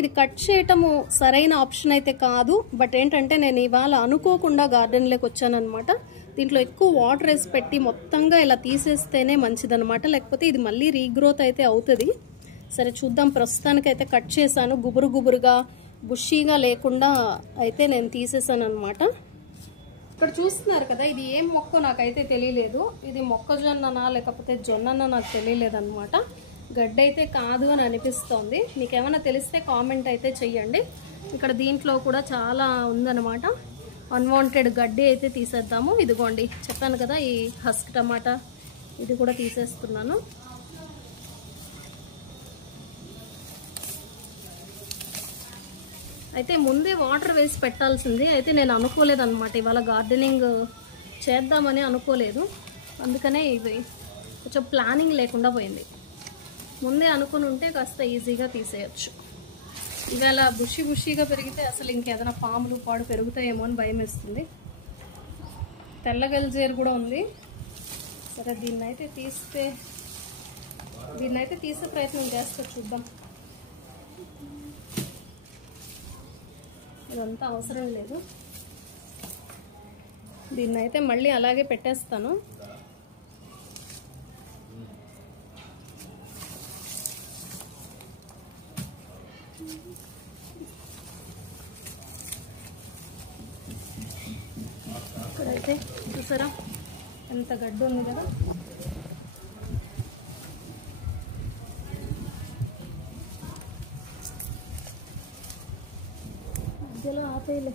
ఇది కట్ చేయటము సరైన ఆప్షన్ అయితే కాదు. బట్ ఏంటంటే నేను ఇవాళ అనుకోకుండా గార్డెన్లోకి వచ్చానమాట. దీంట్లో ఎక్కువ వాటర్ వేసి పెట్టి మొత్తంగా ఇలా తీసేస్తేనే మంచిదన్నమాట, లేకపోతే ఇది మళ్ళీ రీగ్రోత్ అయితే అవుతుంది. సరే చూద్దాం. ప్రస్తుతానికైతే కట్ చేశాను, గుబురు గుబురుగా బుషీగా లేకుండా అయితే నేను తీసేసాను అనమాట. ఇక్కడ చూస్తున్నారు కదా, ఇది ఏం మొక్క నాకైతే తెలియలేదు. ఇది మొక్కజొన్ననా లేకపోతే జొన్ననా నాకు తెలియలేదన్నమాట. గడ్డి అయితే కాదు అని అనిపిస్తోంది. మీకు ఏమైనా తెలిస్తే కామెంట్ అయితే చెయ్యండి. ఇక్కడ దీంట్లో కూడా చాలా ఉందన్నమాట. అన్వాంటెడ్ గడ్డి అయితే తీసేద్దాము. ఇదిగోండి చెప్పాను కదా, ఈ హస్క్ టమాటా ఇది కూడా తీసేస్తున్నాను. అయితే ముందే వాటర్ వేసి పెట్టాల్సింది. అయితే నేను అనుకోలేదన్నమాట, ఇవాళ గార్డెనింగ్ చేద్దామని అనుకోలేదు. అందుకనే ఇవి కొంచెం ప్లానింగ్ లేకుండా పోయింది. ముందే అనుకుని ఉంటే కాస్త ఈజీగా తీసేయచ్చు. ఇవాళ బుషిగా పెరిగితే అసలు ఇంకేదైనా పాములు పాడు పెరుగుతాయేమో అని భయం వేస్తుంది. తెల్లగల్జేరు కూడా ఉంది. సరే దీన్నైతే తీసే ప్రయత్నం చేస్తా, చూద్దాం. ఇదంతా అవసరం లేదు. దీన్నైతే మళ్ళీ అలాగే పెట్టేస్తాను. ఇక్కడైతే చూసారా ఎంత గడ్డి ఉంది కదా. ఆపేయలే.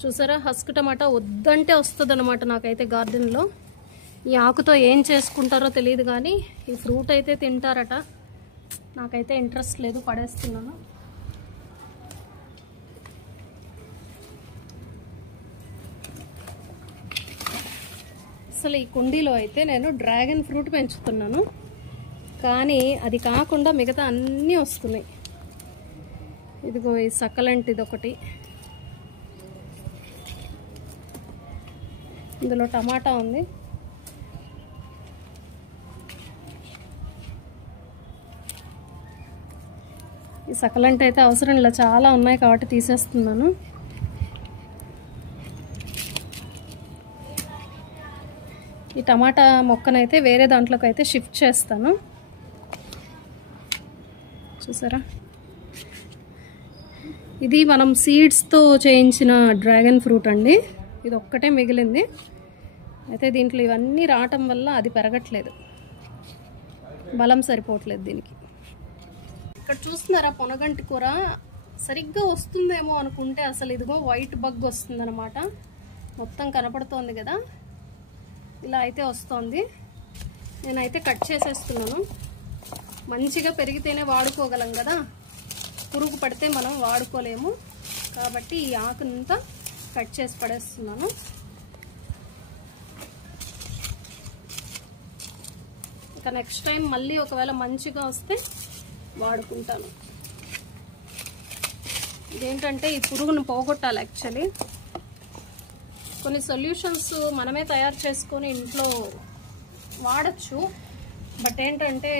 చూసారా, హస్క్ టమాటా వద్దంటే వస్తుంది అనమాట నాకైతే గార్డెన్లో. ఈ ఆకుతో ఏం చేసుకుంటారో తెలియదు కానీ ఈ ఫ్రూట్ అయితే తింటారట. నాకైతే ఇంట్రెస్ట్ లేదు, పడేస్తున్నాను. అసలు ఈ కుండీలో అయితే నేను డ్రాగన్ ఫ్రూట్ పెంచుతున్నాను, కానీ అది కాకుండా మిగతా అన్నీ వస్తున్నాయి. ఇదిగో ఈ సక్కలంటిది ఒకటి, ఇందులో టమాటా ఉంది. ఈ సక్కలంటి అయితే అవసరం ఇలా చాలా ఉన్నాయి కాబట్టి తీసేస్తున్నాను. ఈ టమాటా మొక్కనైతే వేరే దాంట్లోకి అయితే షిఫ్ట్ చేస్తాను. చూసారా, ఇది మనం సీడ్స్తో చేయించిన డ్రాగన్ ఫ్రూట్ అండి. ఇది ఒక్కటే మిగిలింది. అయితే దీంట్లో ఇవన్నీ రావటం వల్ల అది పెరగట్లేదు, బలం సరిపోవట్లేదు దీనికి. ఇక్కడ చూస్తున్నారా, పొనగంటి కూర సరిగ్గా వస్తుందేమో అనుకుంటే అసలు ఇదిగో వైట్ బగ్ వస్తుందన్నమాట. మొత్తం కనపడుతోంది కదా, ఇలా అయితే వస్తుంది. నేనైతే కట్ చేసేస్తున్నాను. మంచిగా పెరిగితేనే వాడుకోగలం కదా, పురుగు పడితే మనం వాడుకోలేము కాబట్టి ఈ ఆకునంతా కట్ చేసి పడేస్తున్నాను. ఇక నెక్స్ట్ టైం మళ్ళీ ఒకవేళ మంచిగా వస్తే వాడుకుంటాను. ఇదేంటంటే ఈ పురుగును పోగొట్టాలి. యాక్చువల్లీ కొన్ని సొల్యూషన్స్ మనమే తయారు చేసుకొని ఇంట్లో వాడచ్చు. బట్ ఏంటంటే